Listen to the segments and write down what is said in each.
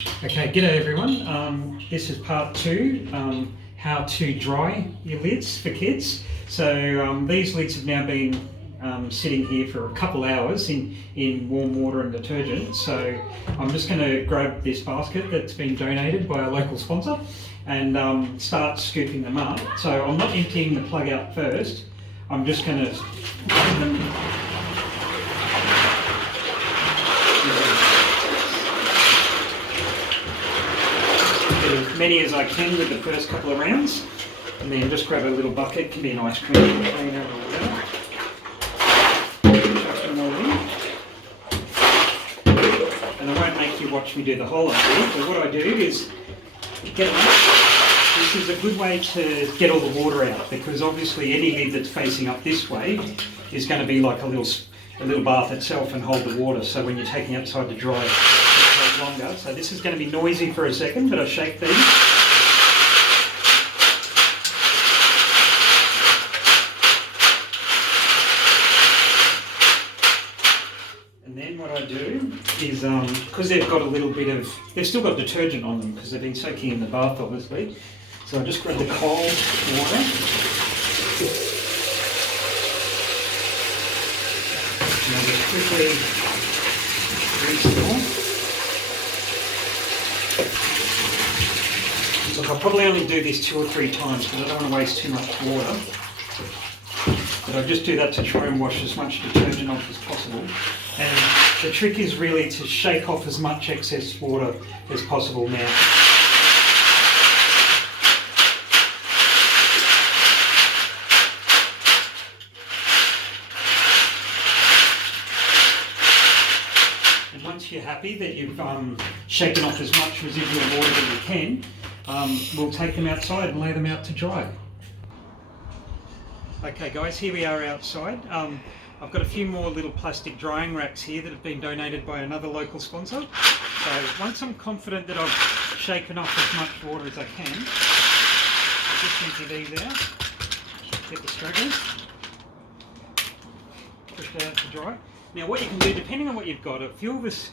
Okay, g'day everyone. This is part two, how to dry your lids for kids. So these lids have now been sitting here for a couple hours in warm water and detergent. So I'm just going to grab this basket that's been donated by a local sponsor and start scooping them up. So I'm not emptying the plug out first. I'm just going to open them. As many as I can with the first couple of rounds, and then just grab a little bucket. It can be an ice cream container or whatever. Chuck them all in. And I won't make you watch me do the whole of it, but what I do is get them. This is a good way to get all the water out, because obviously any lid that's facing up this way is going to be like a little bath itself and hold the water. So when you're taking it outside to dry, longer. So this is going to be noisy for a second, but I shake these. And then what I do is, because they've got a little bit of, they've still got detergent on them because they've been soaking in the bath obviously. So I just grab the cold water. And I just quickly rinse them off. Look, I'll probably only do this 2 or 3 times because I don't want to waste too much water. But I just do that to try and wash as much detergent off as possible. And the trick is really to shake off as much excess water as possible now. And once you're happy that you've shaken off as much residual water that you can, we'll take them outside and lay them out to dry. Okay guys, here we are outside. I've got a few more little plastic drying racks here that have been donated by another local sponsor. So once I'm confident that I've shaken off as much water as I can, I'll just empty these out, get the stragglers, push it out to dry. Now what you can do, depending on what you've got, a few of us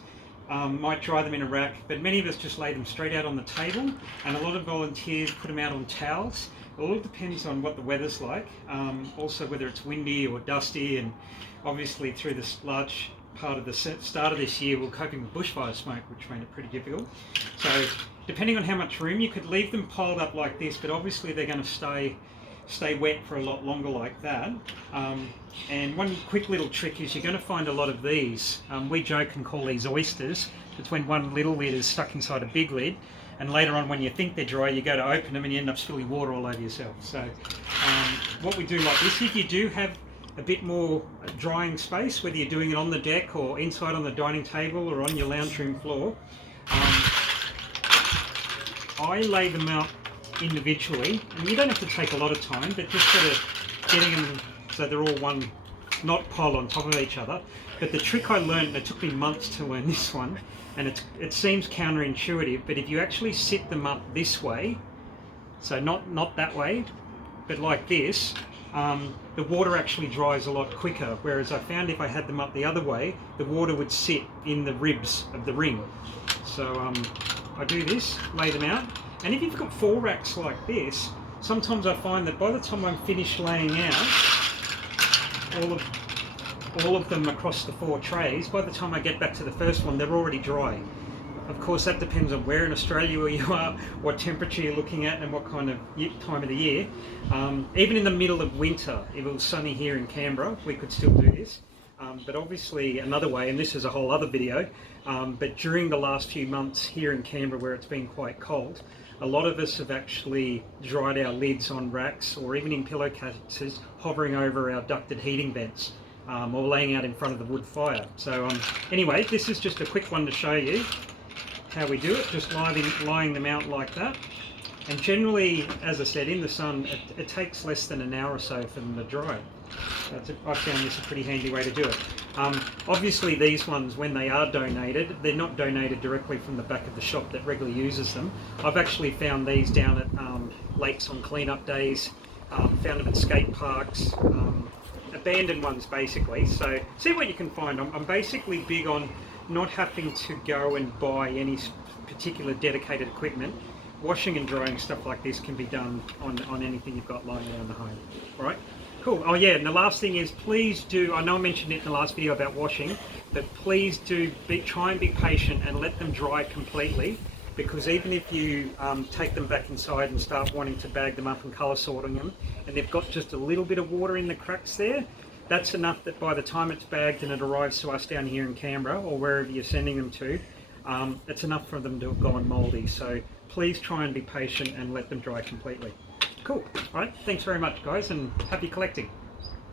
might dry them in a rack, but many of us just lay them straight out on the table, and a lot of volunteers put them out on towels. It all depends on what the weather's like, also whether it's windy or dusty, and obviously through this large part of the start of this year we're coping with bushfire smoke, which made it pretty difficult. So depending on how much room, you could leave them piled up like this, but obviously they're going to stay wet for a lot longer like that. And one quick little trick is you're going to find a lot of these. We joke and call these oysters. It's when one little lid is stuck inside a big lid, and later on when you think they're dry, you go to open them and you end up spilling water all over yourself. So what we do like this, if you do have a bit more drying space, whether you're doing it on the deck or inside on the dining table or on your lounge room floor, I lay them out individually, and you don't have to take a lot of time, but just sort of getting them so they're all one, not piled on top of each other. But the trick I learned, and it took me months to learn this one, and it seems counterintuitive, but if you actually sit them up this way, so not that way, but like this, the water actually dries a lot quicker, whereas I found if I had them up the other way, the water would sit in the ribs of the ring. So I do this, lay them out. And if you've got 4 racks like this, sometimes I find that by the time I'm finished laying out all of them across the 4 trays, by the time I get back to the first one, they're already dry. Of course, that depends on where in Australia where you are, what temperature you're looking at, and what kind of time of the year. Even in the middle of winter, if it was sunny here in Canberra, we could still do this. But obviously another way, and this is a whole other video, but during the last few months here in Canberra where it's been quite cold, a lot of us have actually dried our lids on racks or even in pillowcases hovering over our ducted heating vents, or laying out in front of the wood fire. So anyway, this is just a quick one to show you how we do it, just lying them out like that. And generally, as I said, in the sun, it takes less than an hour or so for them to dry. So I found this a pretty handy way to do it. Obviously these ones, when they are donated, they're not donated directly from the back of the shop that regularly uses them. I've actually found these down at lakes on clean-up days, found them at skate parks, abandoned ones basically. So see what you can find. I'm basically big on not having to go and buy any particular dedicated equipment, washing and drying stuff like this can be done on anything you've got lying around the home. All right, cool. Oh yeah, and the last thing is, please do, I know I mentioned it in the last video about washing, but please do try and be patient and let them dry completely, because even if you take them back inside and start wanting to bag them up and colour sorting them, and they've got just a little bit of water in the cracks there, that's enough that by the time it's bagged and it arrives to us down here in Canberra or wherever you're sending them to, it's enough for them to have gone mouldy. So please try and be patient and let them dry completely. Cool. All right, thanks very much guys, and happy collecting.